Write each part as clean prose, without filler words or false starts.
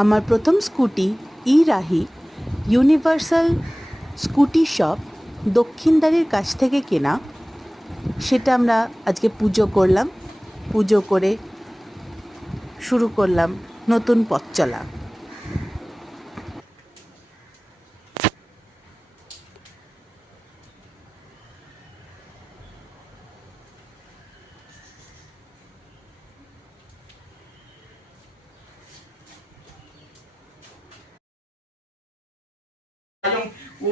আমার প্রথম স্কুটি ই Rahi universal scooty shop দক্ষিণদ্বারের কাছ থেকে কেনা। সেটা আমরা আজকে পুজো করলাম। পুজো করে শুরু করলাম নতুন পথ চলা।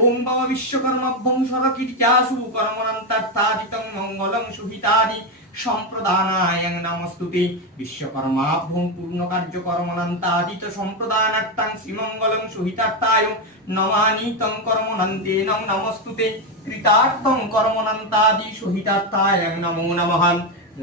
ওম বাম বিশ্বকর্মাভ্যং সরকীর্ত্যাসু কর্মণন্তার্থাদিতং মঙ্গলং সুহিতাদি সম্প্রদানায়ং নমস্তুতে। বিশ্বকর্মাভ্যং পূর্ণকার্য কর্মণন্তাদিত সম্প্রদানার্থাং শ্রীমঙ্গলং সুহিতার্থায় নমানি তং কর্মণন্তেন নমস্তুতে। কৃতার্থং কর্মণন্তাদি সুহিতার্থায়ং নমো নমঃ।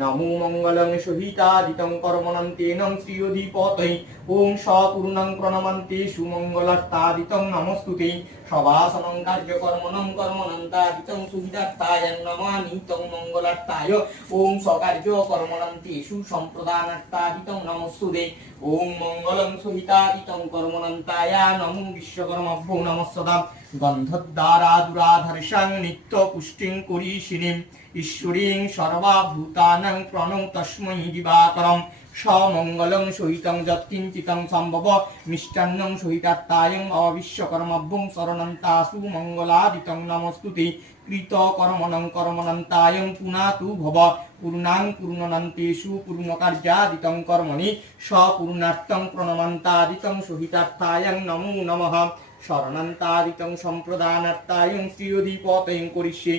নমো মঙ্গলং সহিতাদিতং কর্মণন্তেন শ্রীয়ধিপতৈ। ওম সপূর্ণং প্রণমন্তে সুমঙ্গলার্থাদিতং নমস্তুতে। সবাসনং কার্যকর্মণং কর্মণন্তাদিতং সুহিতার্থায় নমামি তং মঙ্গলার্থায়। ওম স্বকার্য কর্মণন্তেষু সম্প্রদানার্থাদিতং নমস্তুতে। ওম মঙ্গলং সহিতাদিতং কর্মণন্তায় নমো বিশ্বকর্মাভ্যো নমঃসদা। গন্ধদ্বারা দুরাধর্ষাং নিত্য পুষ্টিং করিষিণীম ঈশ্বরীং সর্বভূতানাং প্রণং তস্मै দিবাকরম। সমঙ্গলং সহিতং যৎকিঞ্চিতং সম্ভব মিষ্টান্নং সহিতার্থায়ং অবিশ্বকর্মাভ্যং শরণন্তাসু মঙ্গলাদিতং নমস্তুতে। কৃত কর্মণং কর্মণন্তায়ং পুনাতু ভব পূর্ণাং পূর্ণনন্তেষু পূর্ণকার্যাদিতং কর্মণি সপূর্ণার্থং প্রণমন্তাদিতং সহিতার্থায়ং নমো নমঃ। শরণন্তাদিতং সম্প্রদানার্থায়ং শ্রীয়ধিপতয়ং করিষ্যে।